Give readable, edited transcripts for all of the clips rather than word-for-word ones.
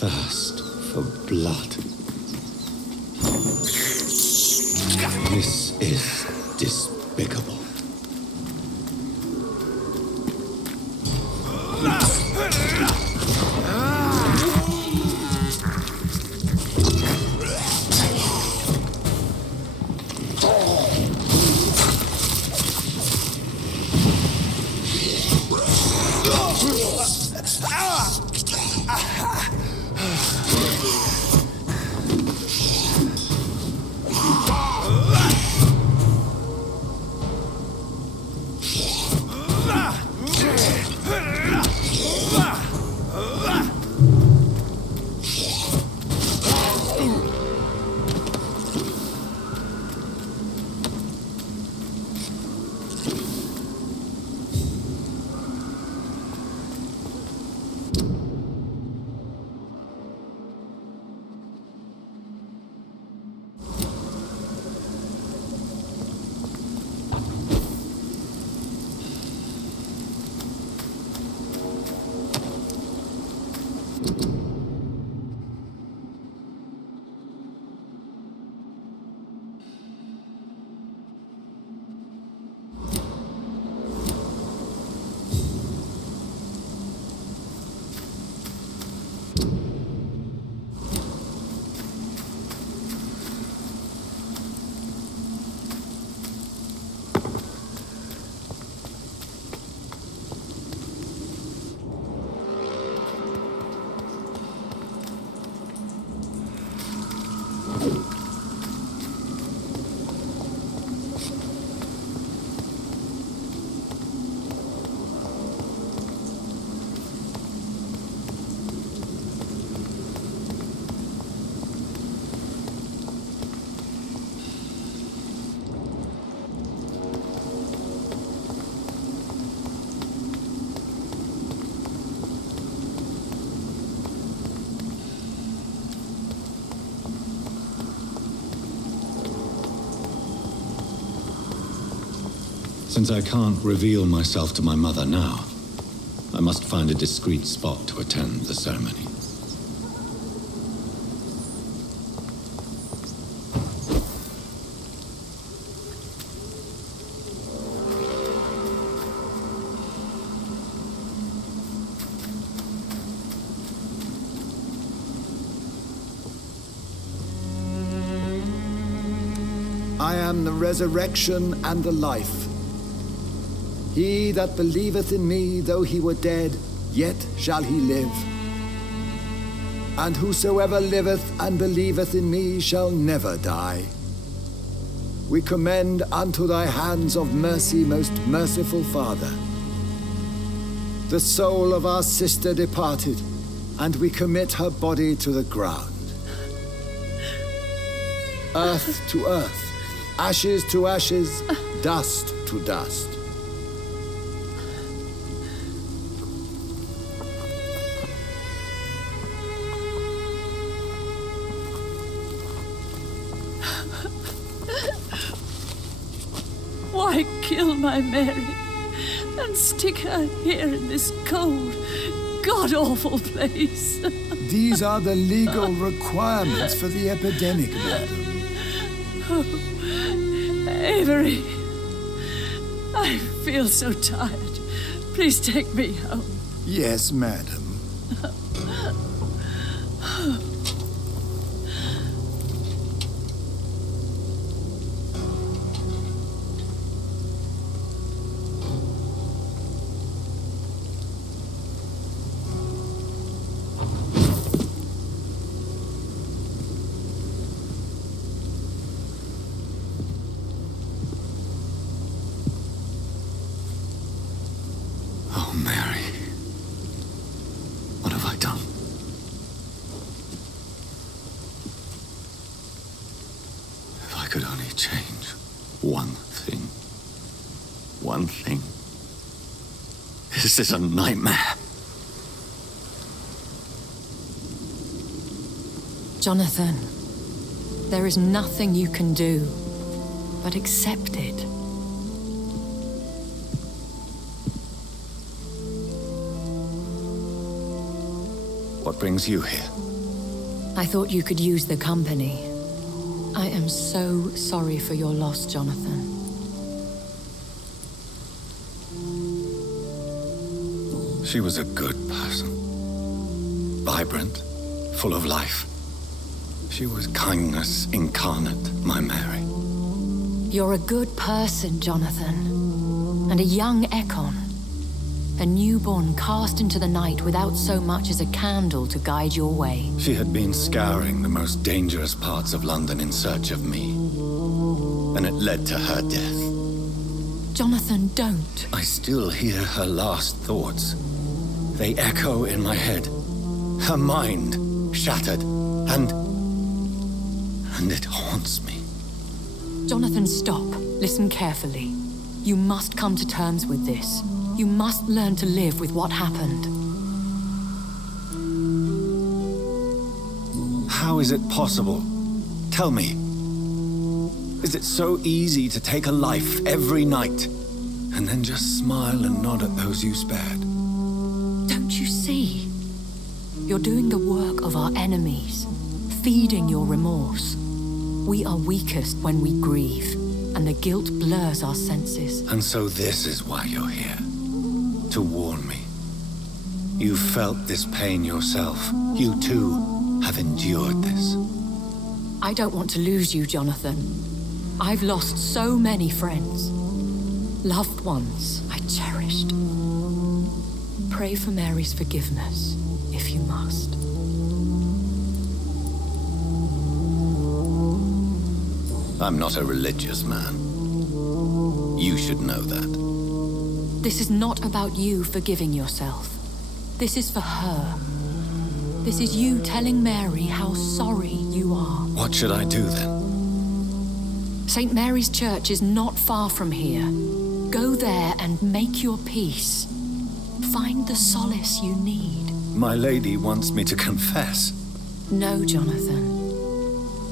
thirst for blood. This is despicable. Since I can't reveal myself to my mother now, I must find a discreet spot to attend the ceremony. I am the resurrection and the life. He that believeth in me, though he were dead, yet shall he live. And whosoever liveth and believeth in me shall never die. We commend unto thy hands of mercy, most merciful Father, the soul of our sister departed, and we commit her body to the ground. Earth to earth, ashes to ashes, dust to dust. Why kill my Mary and stick her here in this cold, god-awful place? These are the legal requirements for the epidemic, madam. Oh, Avery, I feel so tired. Please take me home. Yes, madam. Oh, Mary. What have I done? If I could only change one thing. One thing. This is a nightmare. Jonathan, there is nothing you can do but accept it. What brings you here? I thought you could use the company. I am so sorry for your loss, Jonathan. She was a good person. Vibrant, full of life. She was kindness incarnate, my Mary. You're a good person, Jonathan. And a young Ekon. A newborn cast into the night without so much as a candle to guide your way. She had been scouring the most dangerous parts of London in search of me. And it led to her death. Jonathan, don't. I still hear her last thoughts. They echo in my head. Her mind shattered, and it haunts me. Jonathan, stop. Listen carefully. You must come to terms with this. You must learn to live with what happened. How is it possible? Tell me. Is it so easy to take a life every night, and then just smile and nod at those you spared? Don't you see? You're doing the work of our enemies, feeding your remorse. We are weakest when we grieve, and the guilt blurs our senses. And so this is why you're here. To warn me. You felt this pain yourself. You too have endured this. I don't want to lose you, Jonathan. I've lost so many friends. Loved ones I cherished. Pray for Mary's forgiveness, if you must. I'm not a religious man. You should know that. This is not about you forgiving yourself. This is for her. This is you telling Mary how sorry you are. What should I do then? St. Mary's Church is not far from here. Go there and make your peace. Find the solace you need. My lady wants me to confess. No, Jonathan.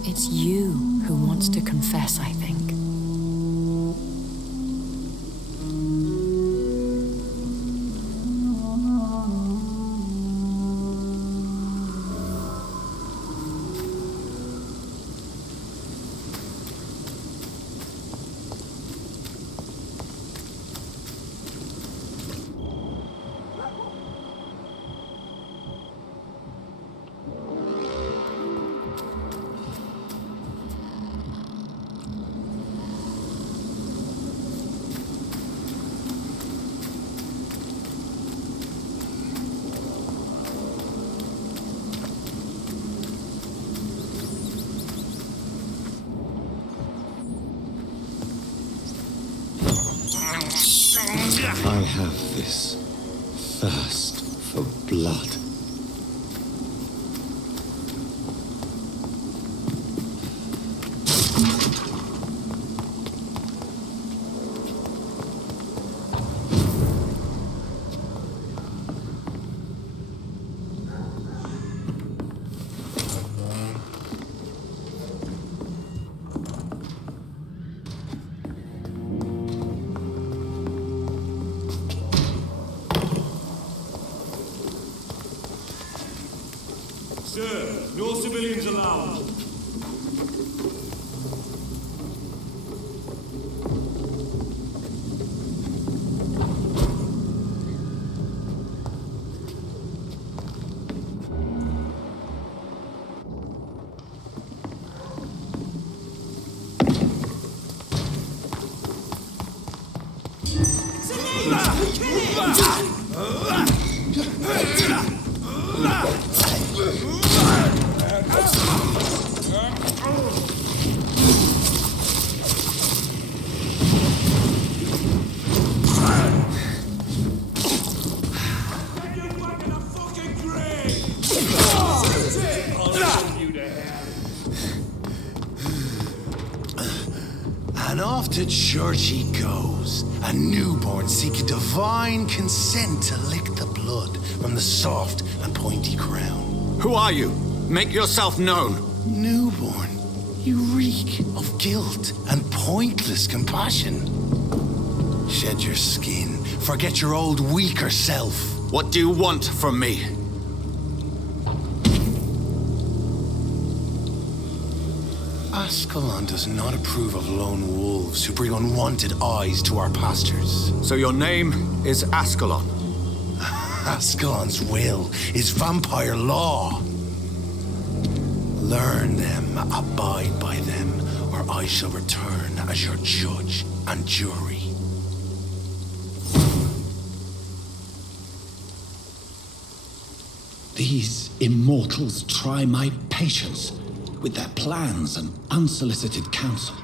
It's you who wants to confess, I think. I have this thirst for blood. Sir, no civilians allowed. And off to church he goes, a newborn seeking divine consent to lick the blood from the soft and pointy crown. Who are you? Make yourself known. Newborn, you reek of guilt and pointless compassion. Shed your skin, forget your old weaker self. What do you want from me? Ascalon does not approve of lone wolves who bring unwanted eyes to our pastures. So your name is Ascalon? Ascalon's will is vampire law. Learn them, abide by them, or I shall return as your judge and jury. These immortals try my patience with their plans and unsolicited counsel.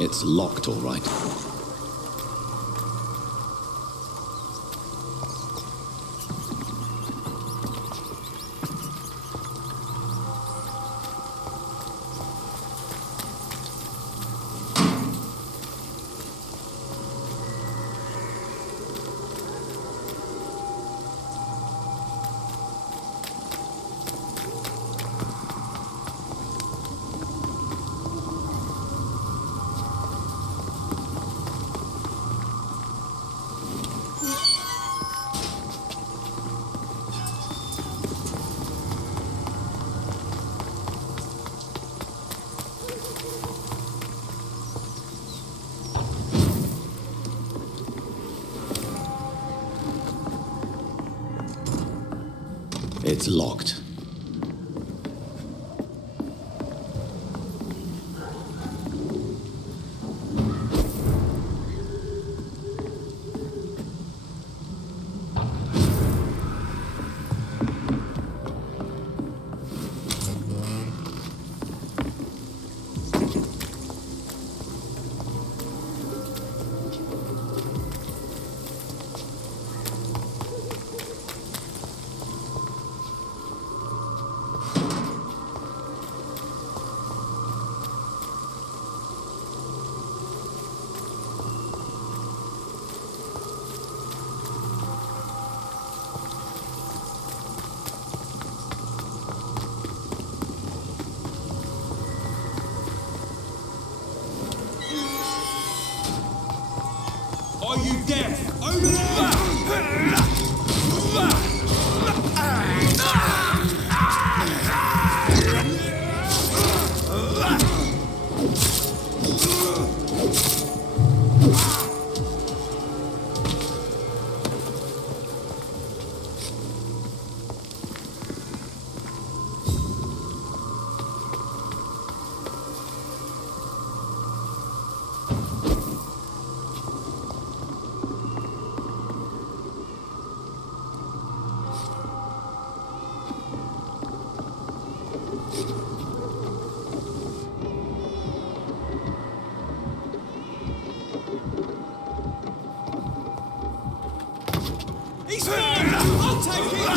It's locked, all right. It's locked. Are you deaf? Open up! He's mine! I'll take it!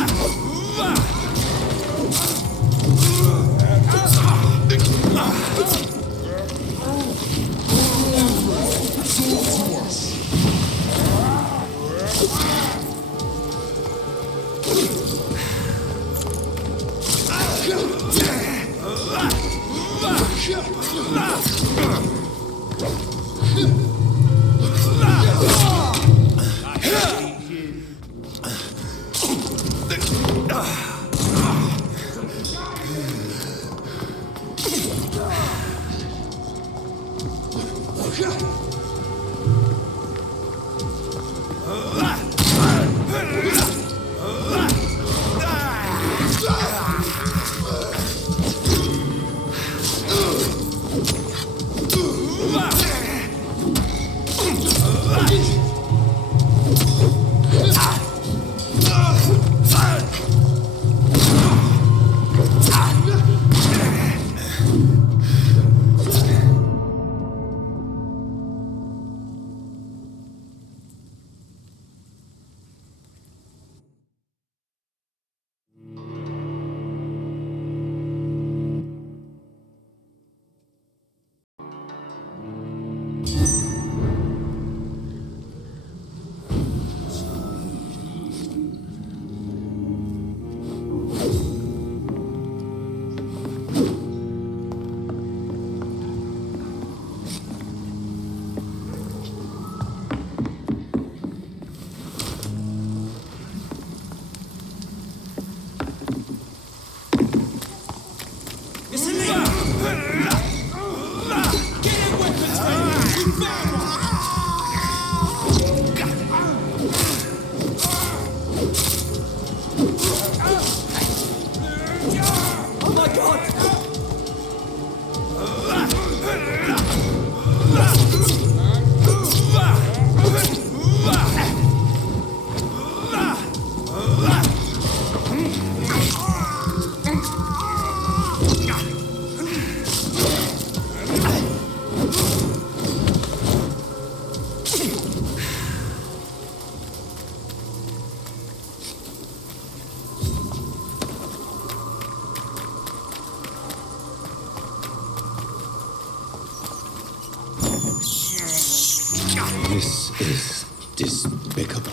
This is despicable.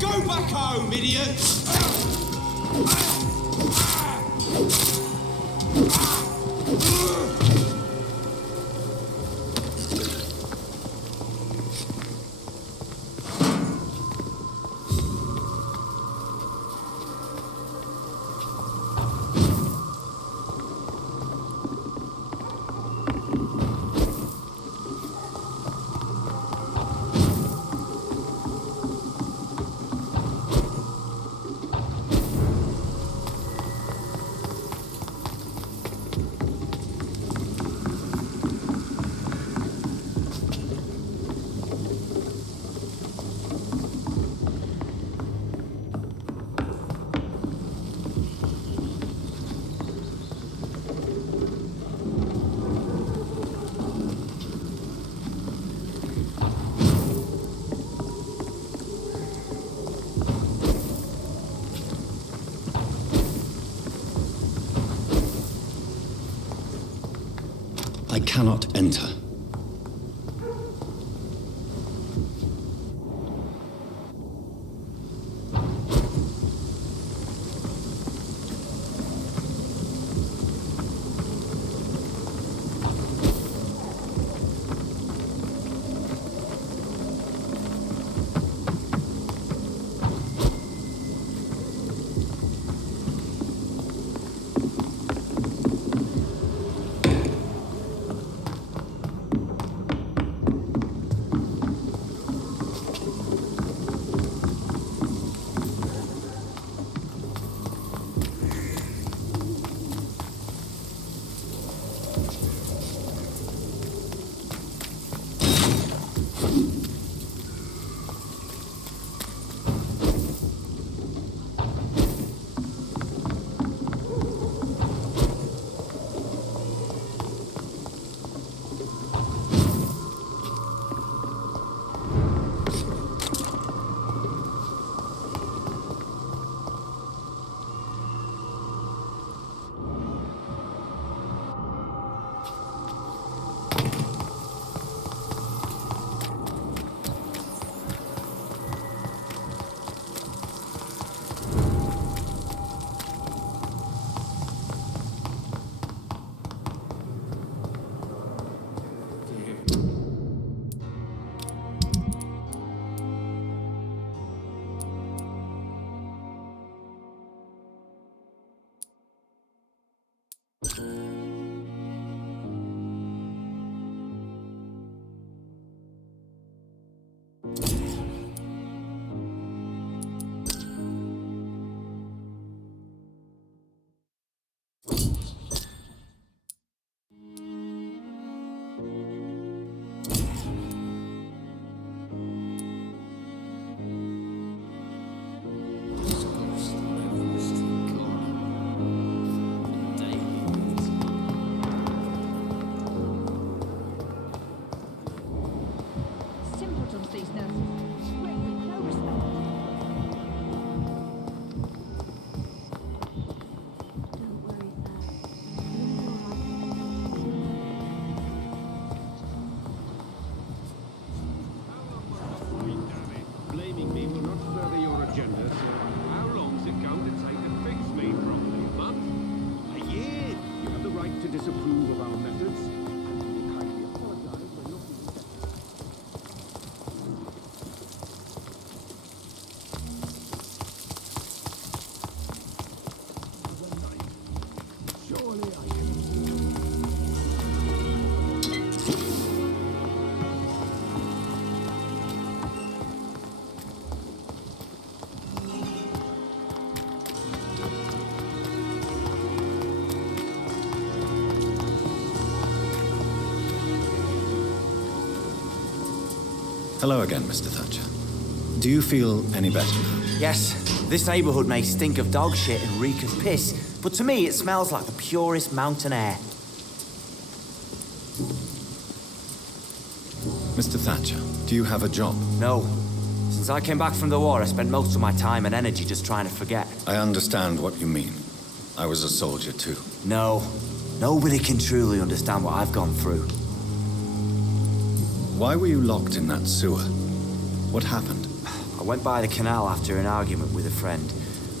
Go back home, idiot! I cannot enter. Hello again, Mr. Thatcher. Do you feel any better? Yes, this neighborhood may stink of dog shit and reek of piss, but to me it smells like the purest mountain air. Mr. Thatcher, do you have a job? No. Since I came back from the war, I spent most of my time and energy just trying to forget. I understand what you mean. I was a soldier too. No. Nobody can truly understand what I've gone through. Why were you locked in that sewer? What happened? I went by the canal after an argument with a friend.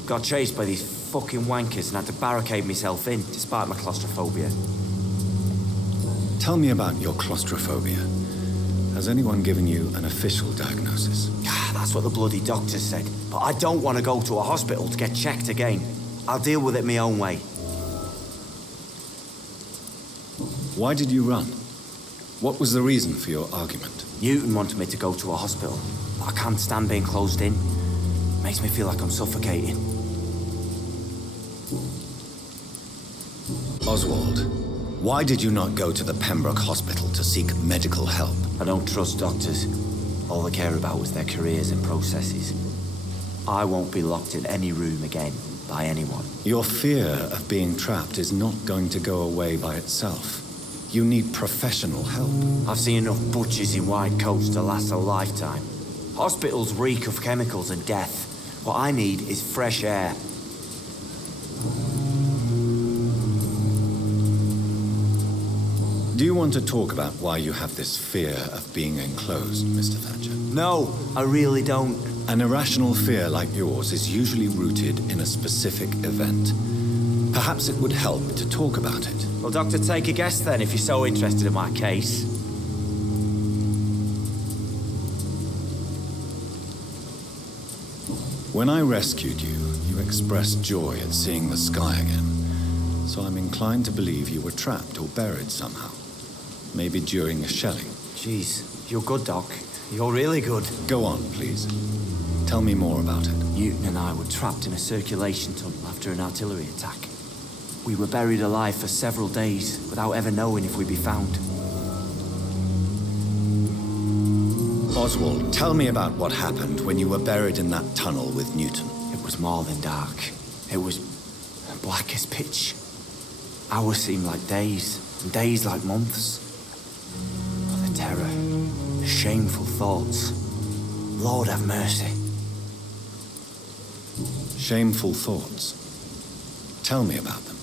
Got chased by these fucking wankers and had to barricade myself in, despite my claustrophobia. Tell me about your claustrophobia. Has anyone given you an official diagnosis? That's what the bloody doctor said. But I don't want to go to a hospital to get checked again. I'll deal with it my own way. Why did you run? What was the reason for your argument? Newton wanted me to go to a hospital. I can't stand being closed in. Makes me feel like I'm suffocating. Oswald, why did you not go to the Pembroke Hospital to seek medical help? I don't trust doctors. All they care about was their careers and processes. I won't be locked in any room again by anyone. Your fear of being trapped is not going to go away by itself. You need professional help. I've seen enough butchers in white coats to last a lifetime. Hospitals reek of chemicals and death. What I need is fresh air. Do you want to talk about why you have this fear of being enclosed, Mr. Thatcher? No, I really don't. An irrational fear like yours is usually rooted in a specific event. Perhaps it would help to talk about it. Well, Doctor, take a guess then, if you're so interested in my case. When I rescued you, you expressed joy at seeing the sky again. So I'm inclined to believe you were trapped or buried somehow. Maybe during a shelling. Jeez, you're good, Doc. You're really good. Go on, please. Tell me more about it. Newton and I were trapped in a circulation tunnel after an artillery attack. We were buried alive for several days without ever knowing if we'd be found. Oswald, tell me about what happened when you were buried in that tunnel with Newton. It was more than dark. It was black as pitch. Hours seemed like days, and days like months. Oh, the terror, the shameful thoughts. Lord have mercy. Shameful thoughts. Tell me about them.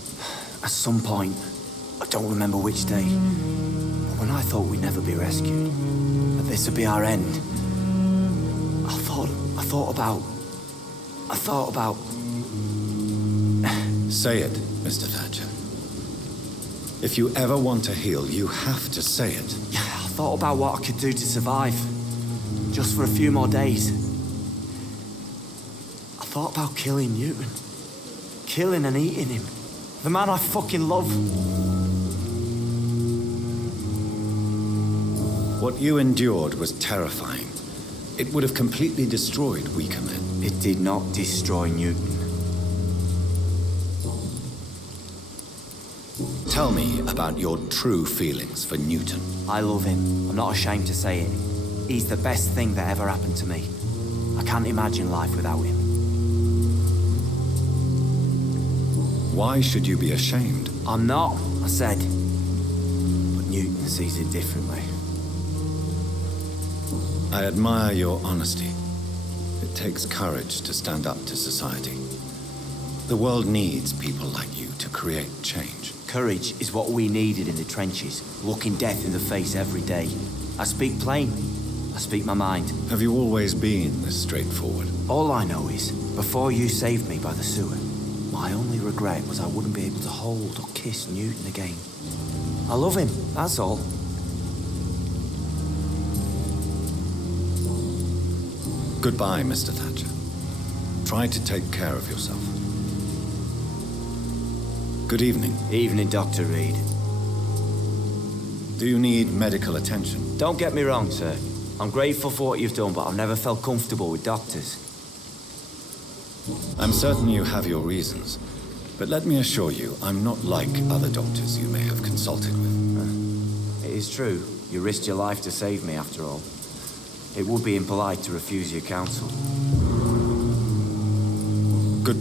At some point, I don't remember which day, but when I thought we'd never be rescued, that this would be our end, I thought about... Say it, Mr. Thatcher. If you ever want to heal, you have to say it. I thought about what I could do to survive, just for a few more days. I thought about killing Newton. Killing and eating him. The man I fucking love. What you endured was terrifying. It would have completely destroyed weaker men. It did not destroy Newton. Tell me about your true feelings for Newton. I love him. I'm not ashamed to say it. He's the best thing that ever happened to me. I can't imagine life without him. Why should you be ashamed? I'm not, I said. But Newton sees it differently. I admire your honesty. It takes courage to stand up to society. The world needs people like you to create change. Courage is what we needed in the trenches, looking death in the face every day. I speak plain. I speak my mind. Have you always been this straightforward? All I know is, before you saved me by the sewer, my only regret was I wouldn't be able to hold or kiss Newton again. I love him, that's all. Goodbye, Mr. Thatcher. Try to take care of yourself. Good evening. Evening, Dr. Reed. Do you need medical attention? Don't get me wrong, sir. I'm grateful for what you've done, but I've never felt comfortable with doctors. I'm certain you have your reasons, but let me assure you, I'm not like other doctors you may have consulted with. It is true. You risked your life to save me, after all. It would be impolite to refuse your counsel. Good.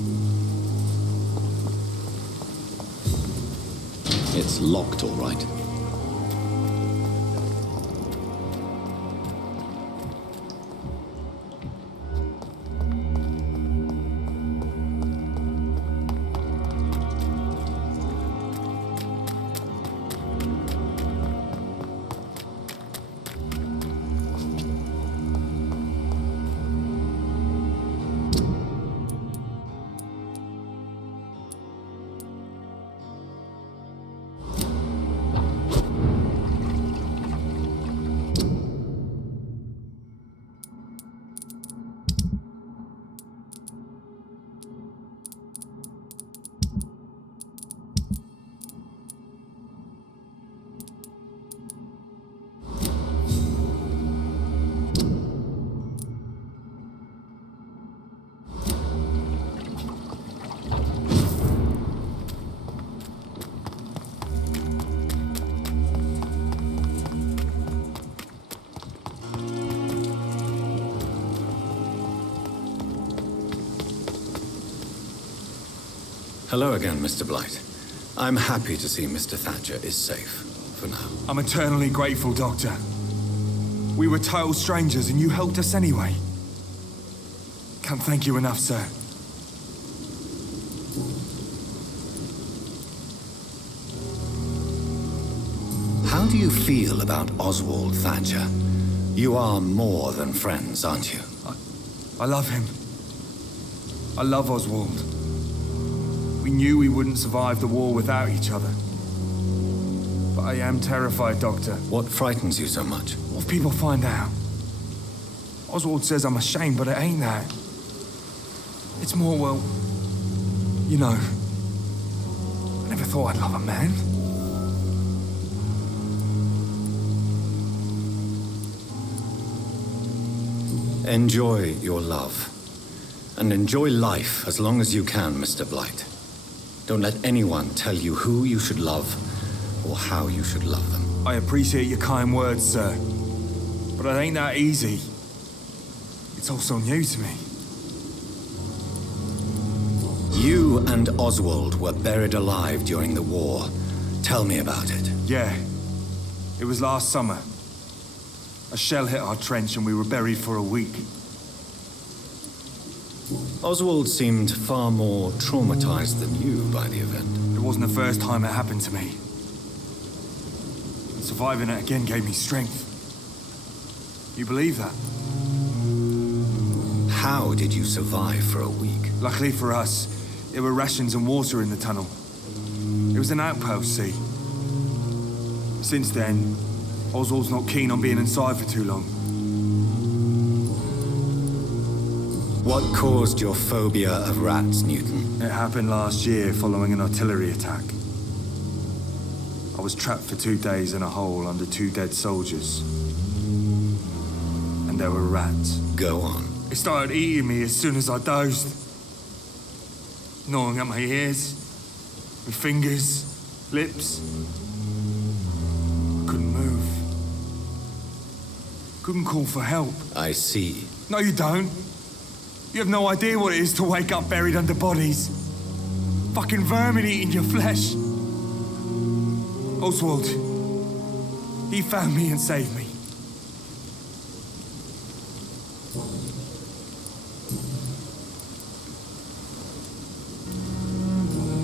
It's locked, all right. Hello again, Mr. Blight. I'm happy to see Mr. Thatcher is safe, for now. I'm eternally grateful, Doctor. We were total strangers and you helped us anyway. Can't thank you enough, sir. How do you feel about Oswald Thatcher? You are more than friends, aren't you? I love him. I love Oswald. We knew we wouldn't survive the war without each other. But I am terrified, Doctor. What frightens you so much? What if people find out? Oswald says I'm ashamed, but it ain't that. It's more, well, you know, I never thought I'd love a man. Enjoy your love. And enjoy life as long as you can, Mr. Blight. Don't let anyone tell you who you should love or how you should love them. I appreciate your kind words, sir. But it ain't that easy. It's all so new to me. You and Oswald were buried alive during the war. Tell me about it. Yeah. It was last summer. A shell hit our trench and we were buried for a week. Oswald seemed far more traumatized than you by the event. It wasn't the first time it happened to me. Surviving it again gave me strength. You believe that? How did you survive for a week? Luckily for us, there were rations and water in the tunnel. It was an outpost, see? Since then, Oswald's not keen on being inside for too long. What caused your phobia of rats, Newton? It happened last year following an artillery attack. I was trapped for 2 days in a hole under 2 dead soldiers. And there were rats. Go on. They started eating me as soon as I dozed. Gnawing at my ears, my fingers, lips. I couldn't move. Couldn't call for help. I see. No, you don't. You have no idea what it is to wake up buried under bodies. Fucking vermin eating your flesh. Oswald, he found me and saved me.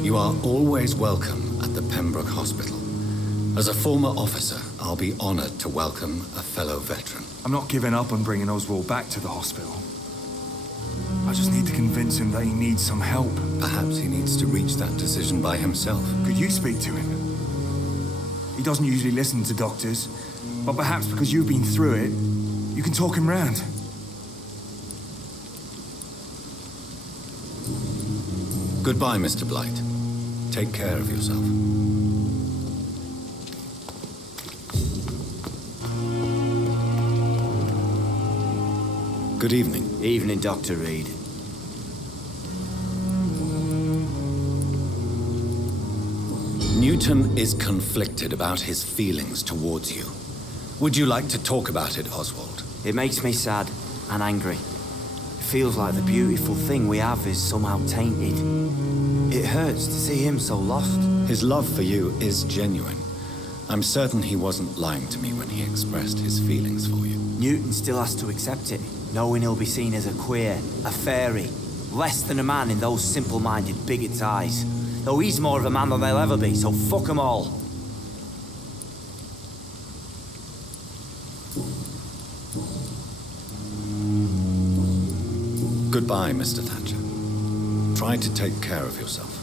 You are always welcome at the Pembroke Hospital. As a former officer, I'll be honored to welcome a fellow veteran. I'm not giving up on bringing Oswald back to the hospital. I just need to convince him that he needs some help. Perhaps he needs to reach that decision by himself. Could you speak to him? He doesn't usually listen to doctors, but perhaps because you've been through it, you can talk him round. Goodbye, Mr. Blight. Take care of yourself. Good evening. Evening, Dr. Reed. Newton is conflicted about his feelings towards you. Would you like to talk about it, Oswald? It makes me sad and angry. It feels like the beautiful thing we have is somehow tainted. It hurts to see him so lost. His love for you is genuine. I'm certain he wasn't lying to me when he expressed his feelings for you. Newton still has to accept it, knowing he'll be seen as a queer, a fairy, less than a man in those simple-minded bigots' eyes. Though he's more of a man than they'll ever be, so fuck them all. Goodbye, Mr. Thatcher. Try to take care of yourself.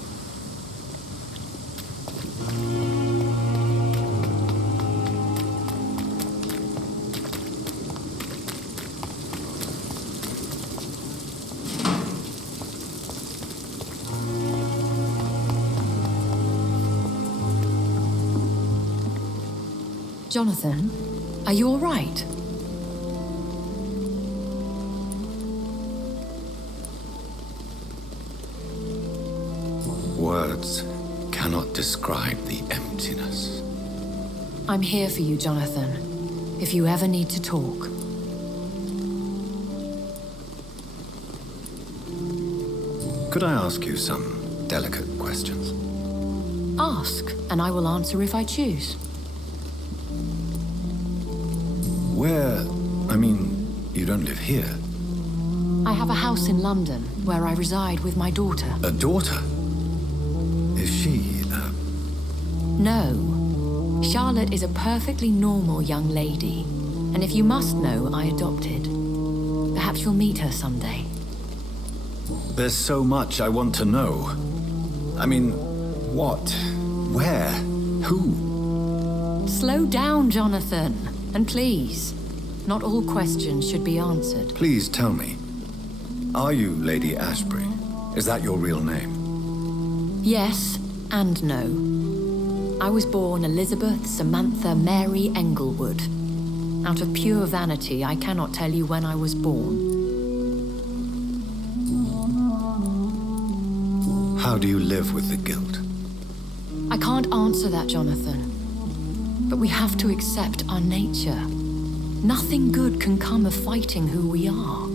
Jonathan, are you all right? Words cannot describe the emptiness. I'm here for you, Jonathan, if you ever need to talk. Could I ask you some delicate questions? Ask, and I will answer if I choose. Where... I mean, you don't live here. I have a house in London, where I reside with my daughter. A daughter? Is she, No. Charlotte Charlotte is a perfectly normal young lady. And if you must know, I adopted. Perhaps you'll meet her someday. There's so much I want to know. I mean, what? Where? Who? Slow down, Jonathan. And please, not all questions should be answered. Please tell me. Are you Lady Ashbury? Is that your real name? Yes and no. I was born Elizabeth Samantha Mary Englewood. Out of pure vanity, I cannot tell you when I was born. How do you live with the guilt? I can't answer that, Jonathan. But we have to accept our nature. Nothing good can come of fighting who we are.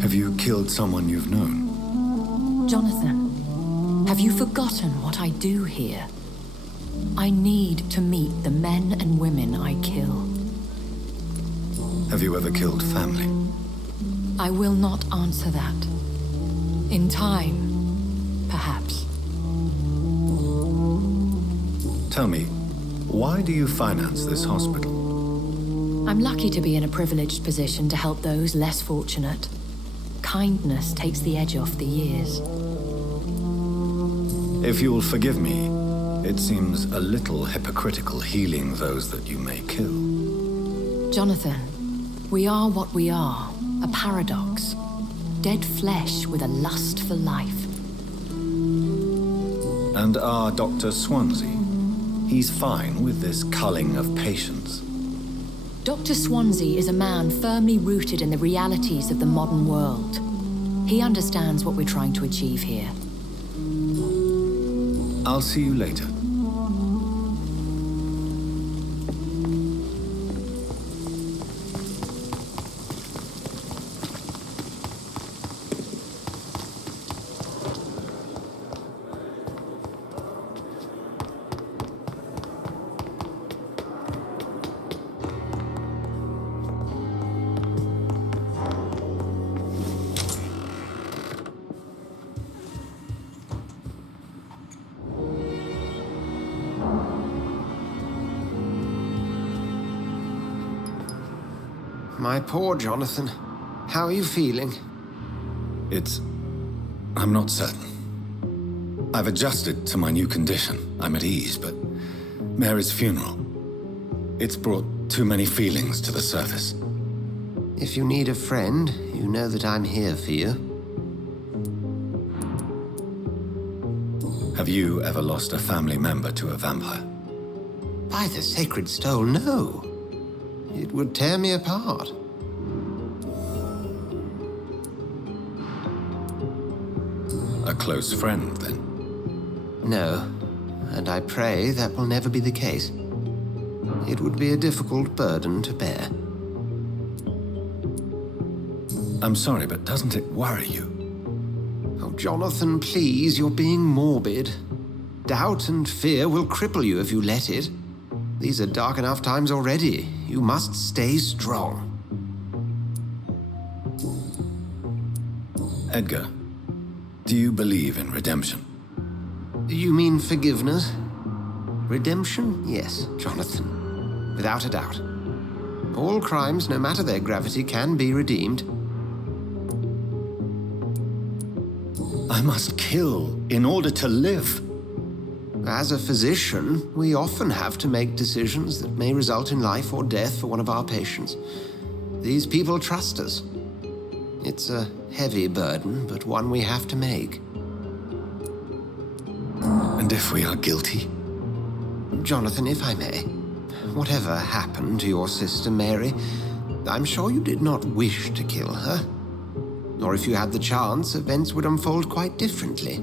Have you killed someone you've known? Jonathan, have you forgotten what I do here? I need to meet the men and women I kill. Have you ever killed family? I will not answer that. In time, perhaps. Tell me, why do you finance this hospital? I'm lucky to be in a privileged position to help those less fortunate. Kindness takes the edge off the years. If you'll forgive me, it seems a little hypocritical healing those that you may kill. Jonathan, we are what we are, a paradox. Dead flesh with a lust for life. And our Dr. Swansea? He's fine with this culling of patients. Dr. Swansea is a man firmly rooted in the realities of the modern world. He understands what we're trying to achieve here. I'll see you later. My poor Jonathan. How are you feeling? I'm not certain. I've adjusted to my new condition. I'm at ease, but Mary's funeral, it's brought too many feelings to the surface. If you need a friend, you know that I'm here for you. Have you ever lost a family member to a vampire? By the sacred stone, no. It would tear me apart. A close friend, then? No, and I pray that will never be the case. It would be a difficult burden to bear. I'm sorry, but doesn't it worry you? Oh, Jonathan, please, you're being morbid. Doubt and fear will cripple you if you let it. These are dark enough times already. You must stay strong. Edgar, do you believe in redemption? You mean forgiveness? Redemption? Yes, Jonathan. Without a doubt. All crimes, no matter their gravity, can be redeemed. I must kill in order to live. As a physician, we often have to make decisions that may result in life or death for one of our patients. These people trust us. It's a heavy burden, but one we have to make. And if we are guilty? Jonathan, if I may, whatever happened to your sister Mary, I'm sure you did not wish to kill her. Or if you had the chance, events would unfold quite differently.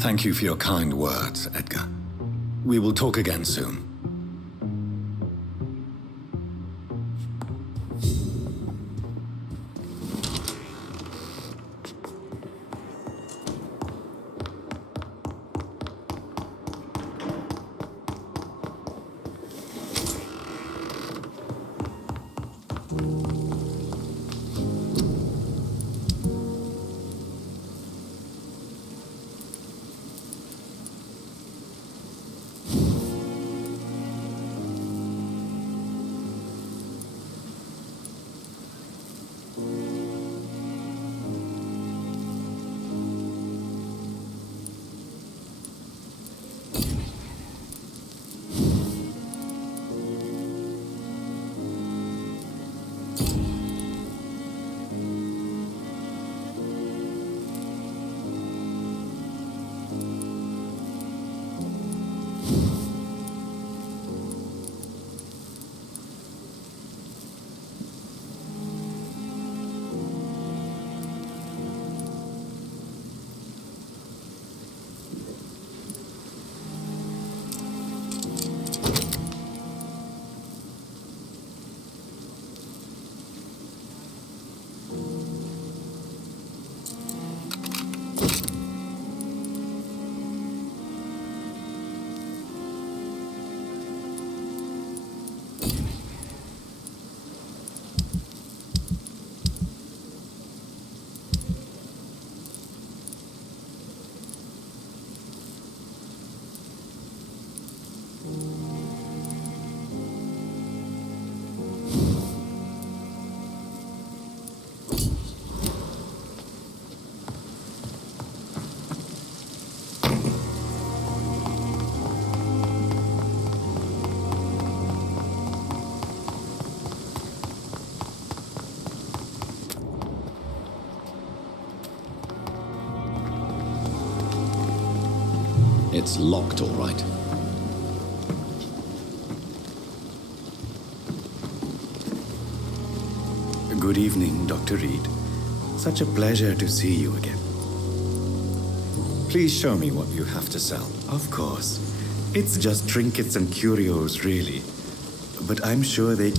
Thank you for your kind words, Edgar. We will talk again soon. It's locked, all right. Good evening, Dr. Reed. Such a pleasure to see you again. Please show me what you have to sell. Of course. It's just trinkets and curios, really. But I'm sure they...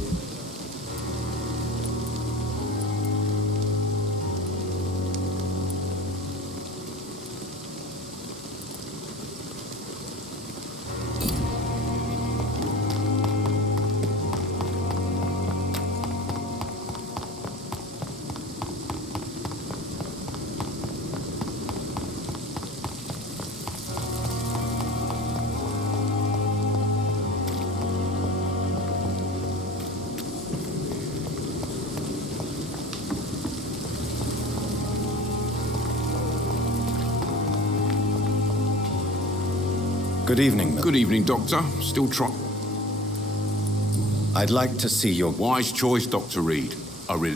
Good evening, Miller. Good evening, Doctor. Still I'd like to see your... Wise choice, Dr. Reed. I really...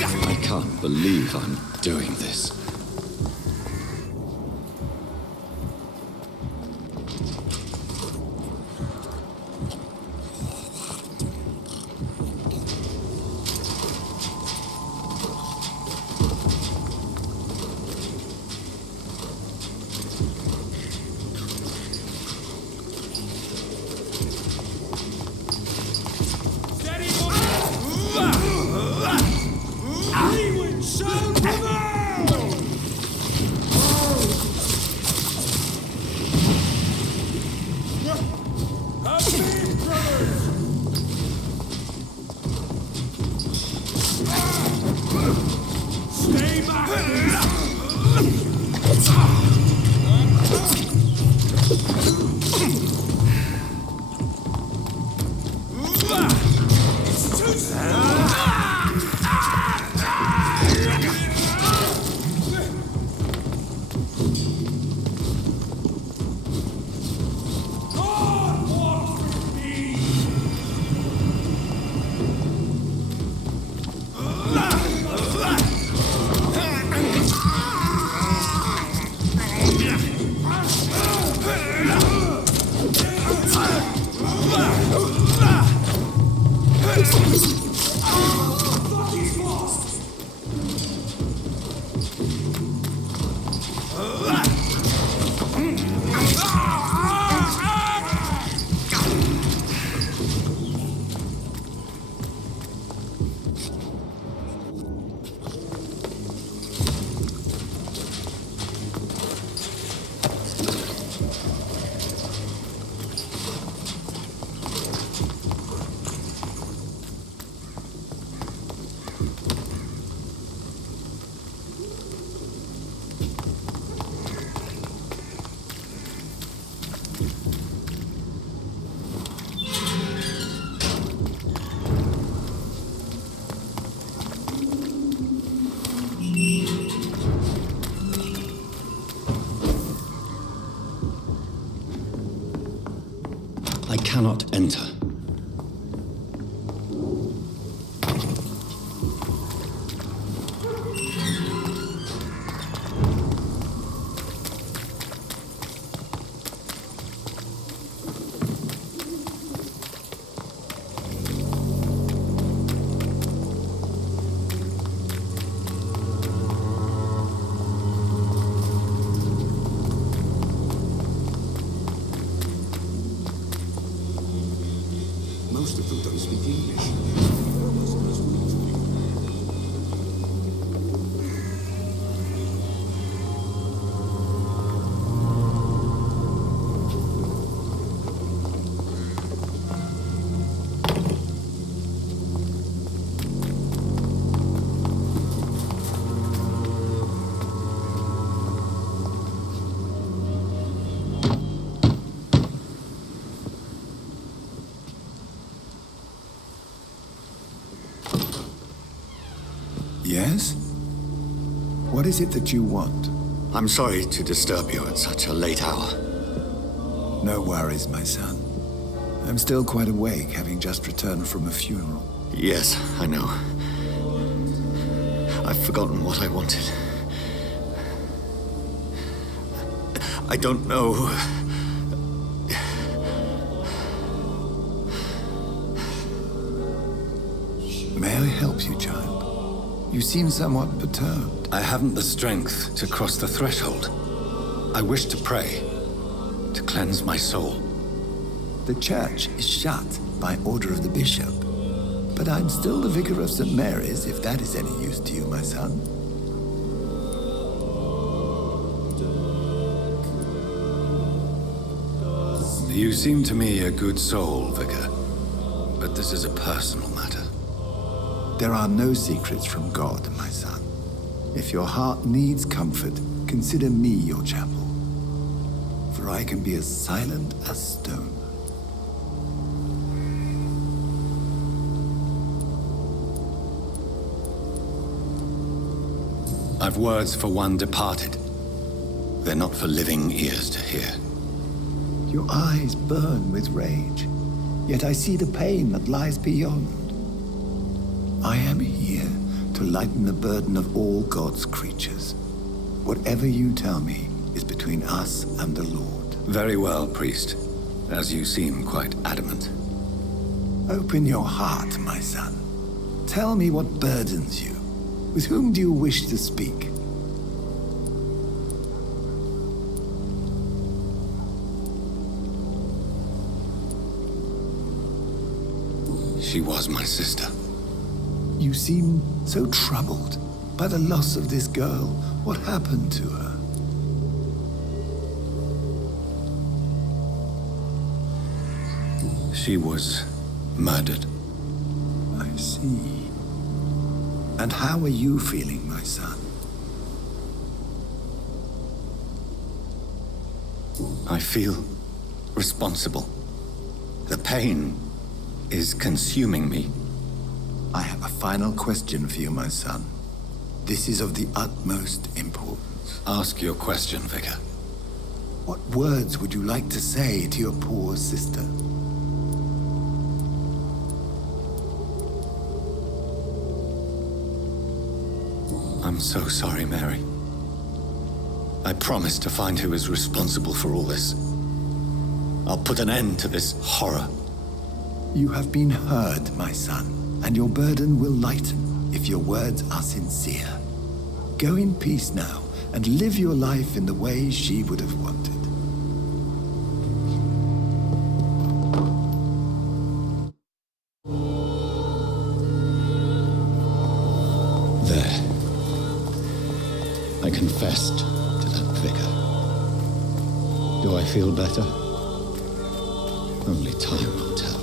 I can't believe I'm doing this. I cannot enter. Most of them don't speak English. Yes? What is it that you want? I'm sorry to disturb you at such a late hour. No worries, my son. I'm still quite awake, having just returned from a funeral. Yes, I know. I've forgotten what I wanted. I don't know. May I help you, child? You seem somewhat perturbed. I haven't the strength to cross the threshold. I wish to pray, to cleanse my soul. The church is shut by order of the bishop. But I'm still the vicar of St. Mary's, if that is any use to you, my son. You seem to me a good soul, Vicar. But this is a personal matter. There are no secrets from God, my son. If your heart needs comfort, consider me your chapel. For I can be as silent as stone. I've words for one departed. They're not for living ears to hear. Your eyes burn with rage, yet I see the pain that lies beyond. I am here to lighten the burden of all God's creatures. Whatever you tell me is between us and the Lord. Very well, priest, as you seem quite adamant. Open your heart, my son. Tell me what burdens you. With whom do you wish to speak? She was my sister. You seem so troubled by the loss of this girl. What happened to her? She was murdered. I see. And how are you feeling, my son? I feel responsible. The pain is consuming me. I have a final question for you, my son. This is of the utmost importance. Ask your question, Vicar. What words would you like to say to your poor sister? I'm so sorry, Mary. I promise to find who is responsible for all this. I'll put an end to this horror. You have been heard, my son, and your burden will lighten if your words are sincere. Go in peace now, and live your life in the way she would have wanted. There. I confessed to that vicar. Do I feel better? Only time will tell.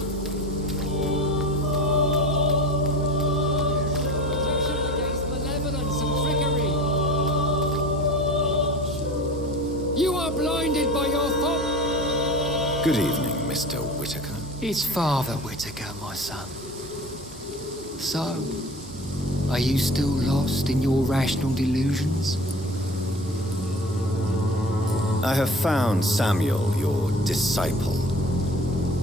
You are blinded by your thought. Good evening, Mr. Whitaker. It's Father Whitaker, my son. So, are you still lost in your rational delusions? I have found Samuel, your disciple.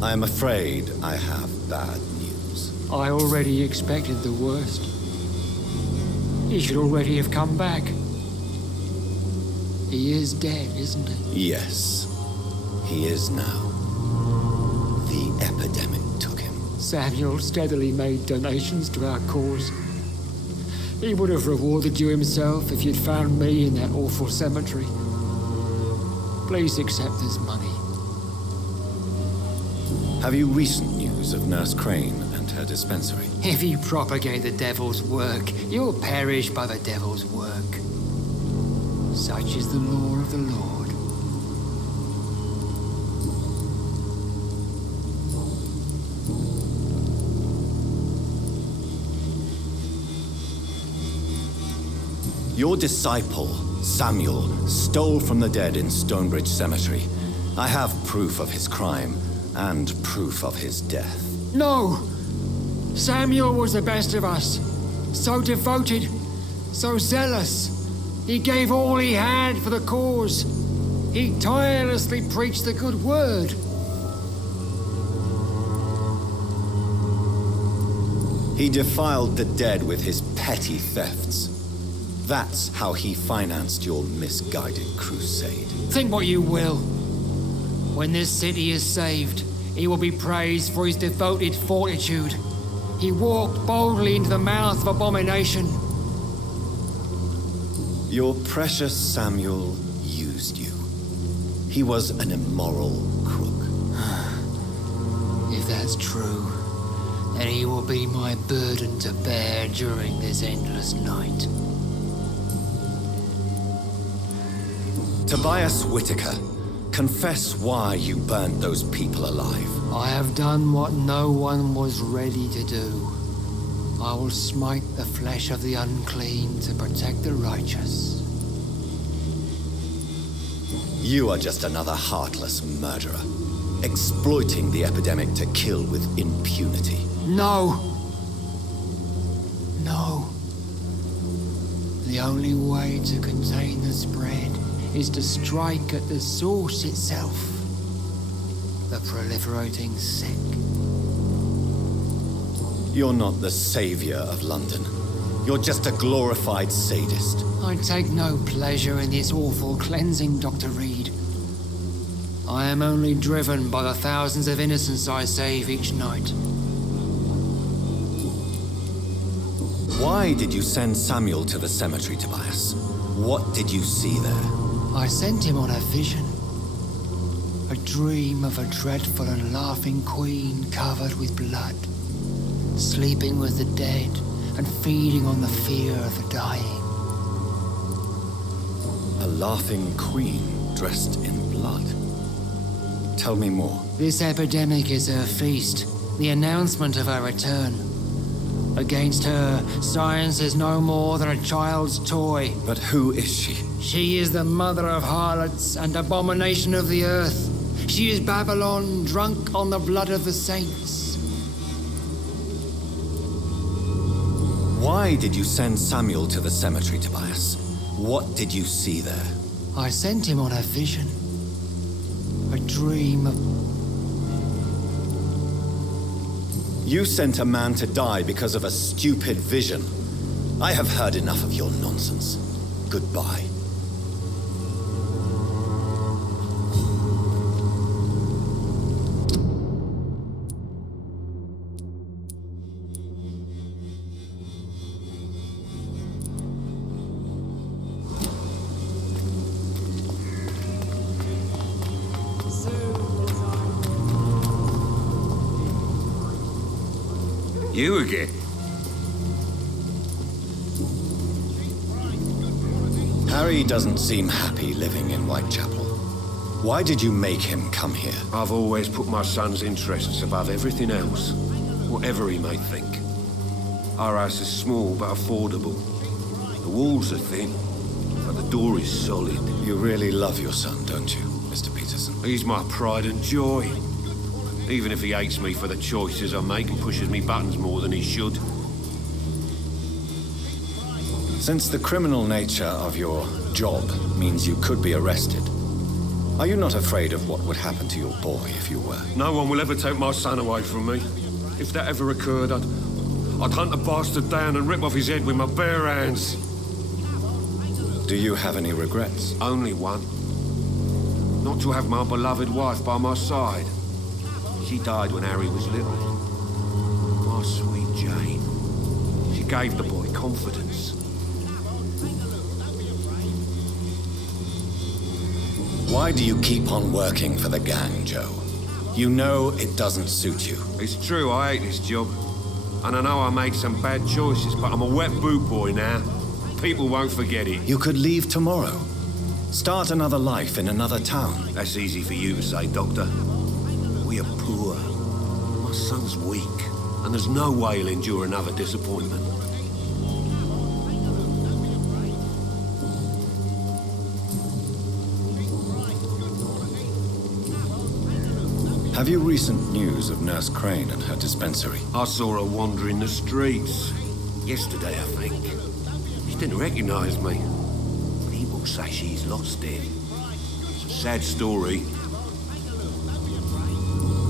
I am afraid I have bad news. I already expected the worst. He should already have come back. He is dead, isn't he? Yes, he is now. The epidemic took him. Samuel steadily made donations to our cause. He would have rewarded you himself if you'd found me in that awful cemetery. Please accept this money. Have you recent news of Nurse Crane and her dispensary? If you propagate the devil's work, you'll perish by the devil's work. Such is the law of the Lord. Your disciple, Samuel, stole from the dead in Stonebridge Cemetery. I have proof of his crime and proof of his death. No! Samuel was the best of us. So devoted, so zealous. He gave all he had for the cause. He tirelessly preached the good word. He defiled the dead with his petty thefts. That's how he financed your misguided crusade. Think what you will. When this city is saved, he will be praised for his devoted fortitude. He walked boldly into the mouth of abomination. Your precious Samuel used you. He was an immoral crook. If that's true, then he will be my burden to bear during this endless night. Tobias Whitaker, confess why you burned those people alive. I have done what no one was ready to do. I will smite the flesh of the unclean to protect the righteous. You are just another heartless murderer, exploiting the epidemic to kill with impunity. No! No. The only way to contain the spread is to strike at the source itself, the proliferating sick. You're not the savior of London. You're just a glorified sadist. I take no pleasure in this awful cleansing, Dr. Reed. I am only driven by the thousands of innocents I save each night. Why did you send Samuel to the cemetery, Tobias? What did you see there? I sent him on a vision. A dream of a dreadful and laughing queen covered with blood, sleeping with the dead and feeding on the fear of the dying. A laughing queen dressed in blood. Tell me more. This epidemic is her feast, the announcement of her return. Against her, science is no more than a child's toy. But who is she? She is the mother of harlots and abomination of the earth. She is Babylon, drunk on the blood of the saints. Why did you send Samuel to the cemetery, Tobias? What did you see there? I sent him on a vision. A dream of... You sent a man to die because of a stupid vision. I have heard enough of your nonsense. Goodbye. You again? Harry doesn't seem happy living in Whitechapel. Why did you make him come here? I've always put my son's interests above everything else, whatever he may think. Our house is small but affordable. The walls are thin, but the door is solid. You really love your son, don't you, Mr. Peterson? He's my pride and joy. Even if he hates me for the choices I make and pushes me buttons more than he should. Since the criminal nature of your job means you could be arrested, are you not afraid of what would happen to your boy if you were? No one will ever take my son away from me. If that ever occurred, I'd hunt the bastard down and rip off his head with my bare hands. Do you have any regrets? Only one. Not to have my beloved wife by my side. She died when Harry was little. My sweet Jane. She gave the boy confidence. Why do you keep on working for the gang, Joe? You know it doesn't suit you. It's true, I hate this job. And I know I made some bad choices, but I'm a wet boot boy now. People won't forget it. You could leave tomorrow. Start another life in another town. That's easy for you to say, Doctor. We are poor. My son's weak, and there's no way he'll endure another disappointment. Have you recent news of Nurse Crane and her dispensary? I saw her wandering the streets. Yesterday, I think. She didn't recognize me. People say she's lost it. It's a sad story.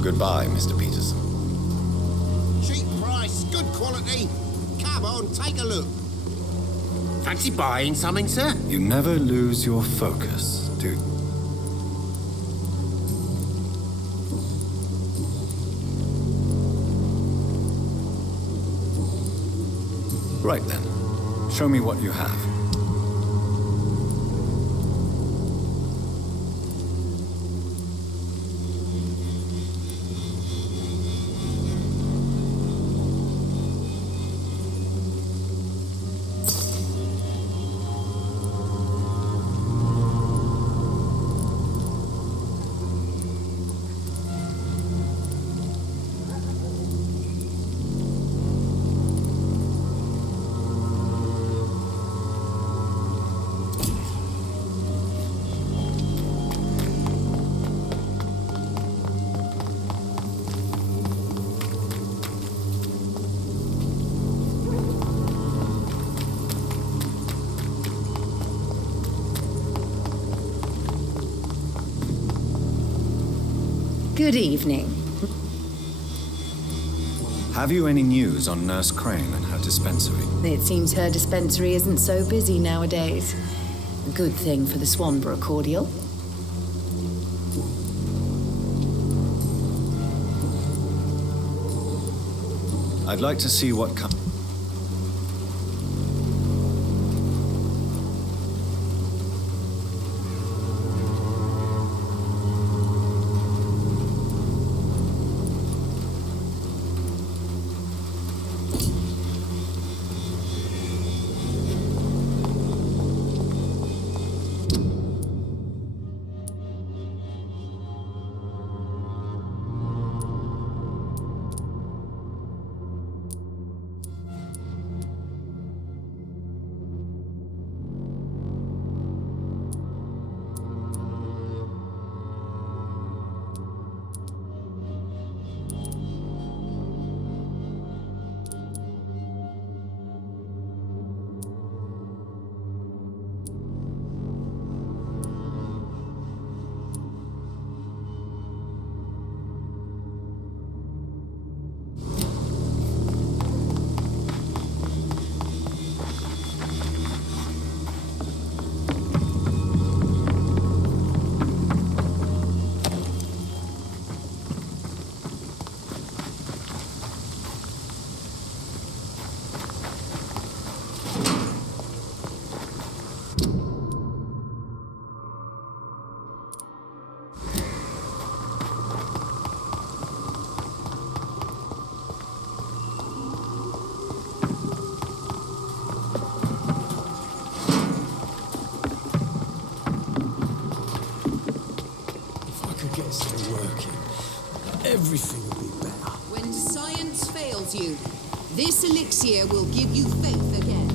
Goodbye, Mr. Peterson. Cheap price, good quality. Come on, take a look. Fancy buying something, sir? You never lose your focus, do you? Right then. Show me what you have. Good evening. Have you any news on Nurse Crane and her dispensary? It seems her dispensary isn't so busy nowadays. A good thing for the Swanborough cordial. I'd like to see what comes. Everything will be better. When science fails you, this elixir will give you faith again.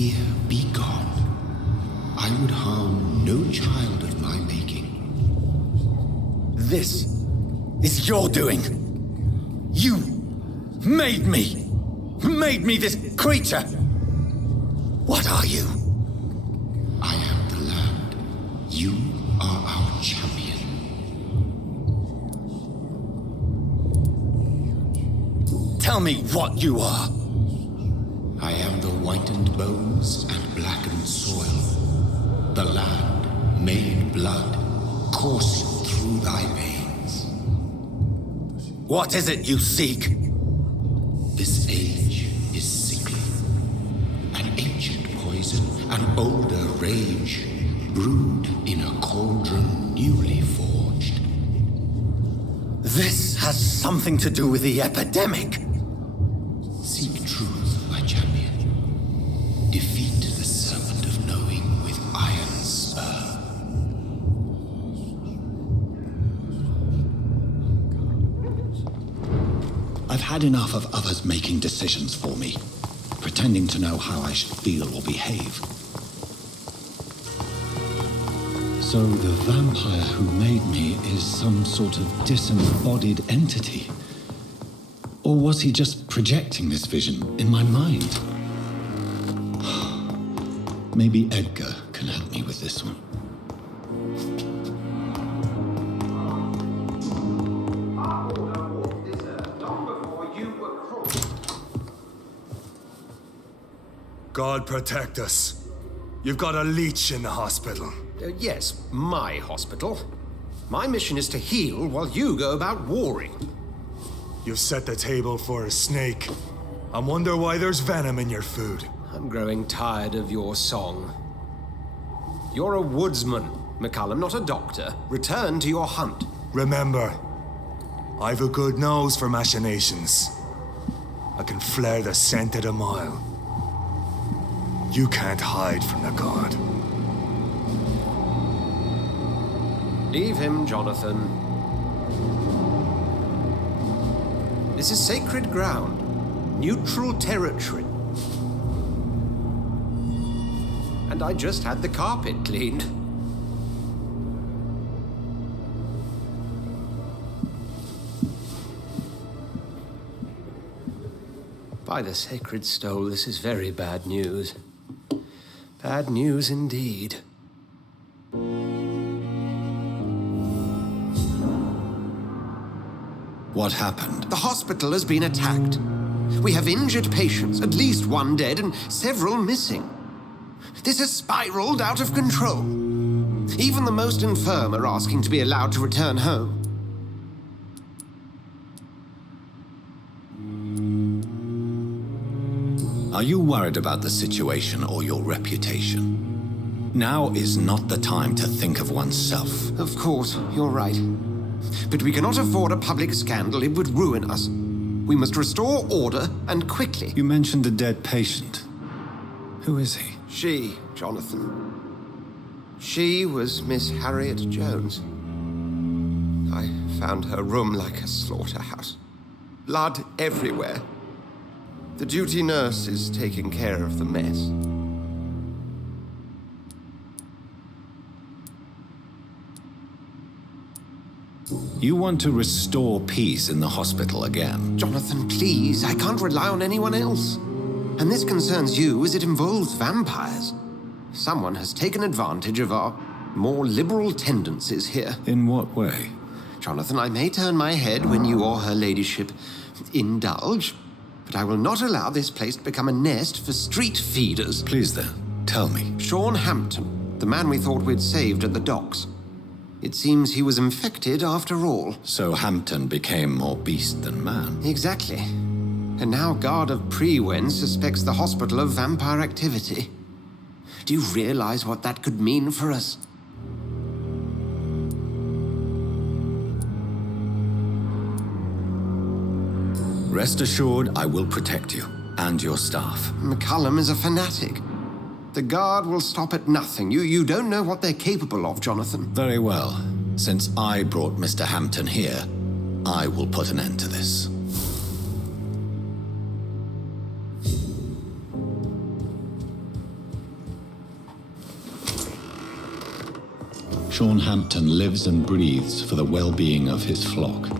fear be gone. I would harm no child of my making. This is your doing. You made me. Made me this creature. What are you? I am the land. You are our champion. Tell me what you are. I am the whitened bones and blackened soil. The land made blood coursing through thy veins. What is it you seek? This age is sickly. An ancient poison, an older rage, brewed in a cauldron newly forged. This has something to do with the epidemic. Seek truth, my champion. Defeat the serpent of knowing with iron spur. I've had enough of others making decisions for me, pretending to know how I should feel or behave. So the vampire who made me is some sort of disembodied entity? Or was he just projecting this vision in my mind? Maybe Edgar can help me with this one. God protect us. You've got a leech in the hospital. Yes, my hospital. My mission is to heal while you go about warring. You've set the table for a snake. I wonder why there's venom in your food. I'm growing tired of your song. You're a woodsman, McCullum, not a doctor. Return to your hunt. Remember, I've a good nose for machinations. I can flare the scent at a mile. You can't hide from the god. Leave him, Jonathan. This is sacred ground. Neutral territory. And I just had the carpet cleaned. By the sacred stole, this is very bad news. Bad news indeed. What happened? The hospital has been attacked. We have injured patients, at least one dead and several missing. This has spiraled out of control. Even the most infirm are asking to be allowed to return home. Are you worried about the situation or your reputation? Now is not the time to think of oneself. Of course, you're right. But we cannot afford a public scandal. It would ruin us. We must restore order, and quickly. You mentioned a dead patient. Who is he? She, Jonathan. She was Miss Harriet Jones. I found her room like a slaughterhouse. Blood everywhere. The duty nurse is taking care of the mess. You want to restore peace in the hospital again? Jonathan, please. I can't rely on anyone else. And this concerns you as it involves vampires. Someone has taken advantage of our more liberal tendencies here. In what way? Jonathan, I may turn my head when you or her ladyship indulge, but I will not allow this place to become a nest for street feeders. Please then, tell me. Sean Hampton, the man we thought we'd saved at the docks. It seems he was infected after all. So Hampton became more beast than man. Exactly. And now Guard of Prewen suspects the hospital of vampire activity. Do you realize what that could mean for us? Rest assured, I will protect you and your staff. McCullum is a fanatic. The Guard will stop at nothing. You don't know what they're capable of, Jonathan. Very well. Since I brought Mr. Hampton here, I will put an end to this. Sean Hampton lives and breathes for the well-being of his flock.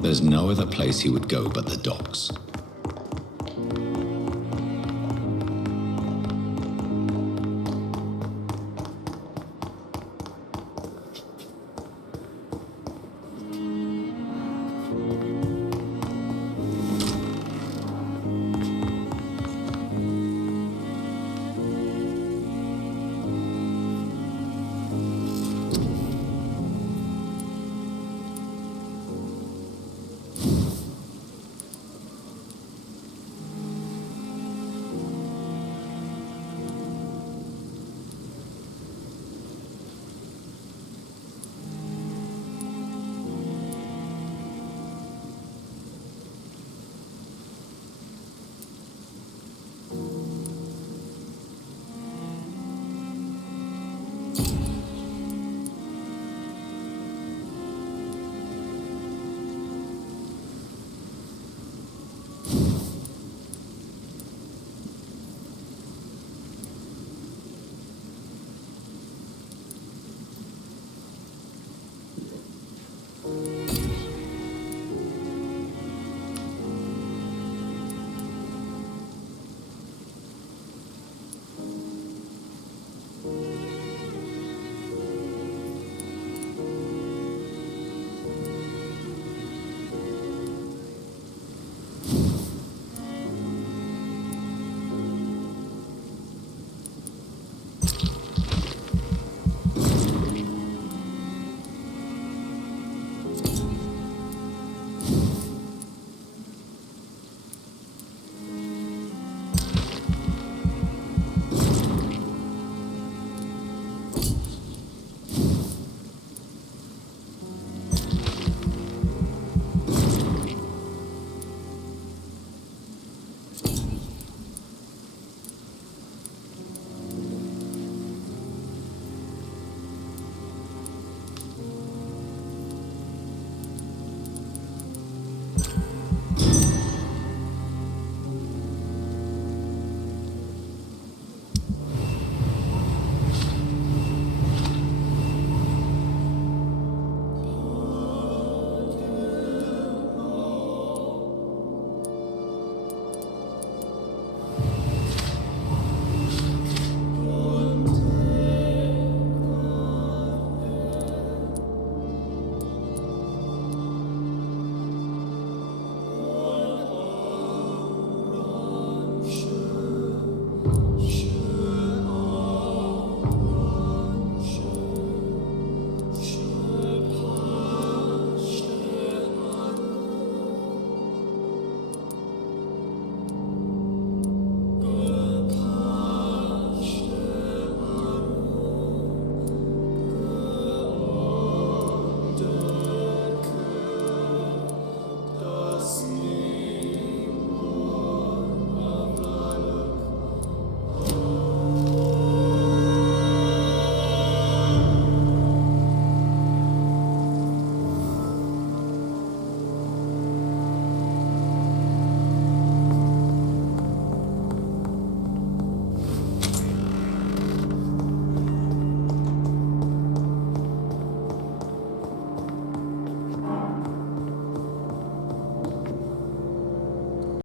There's no other place he would go but the docks.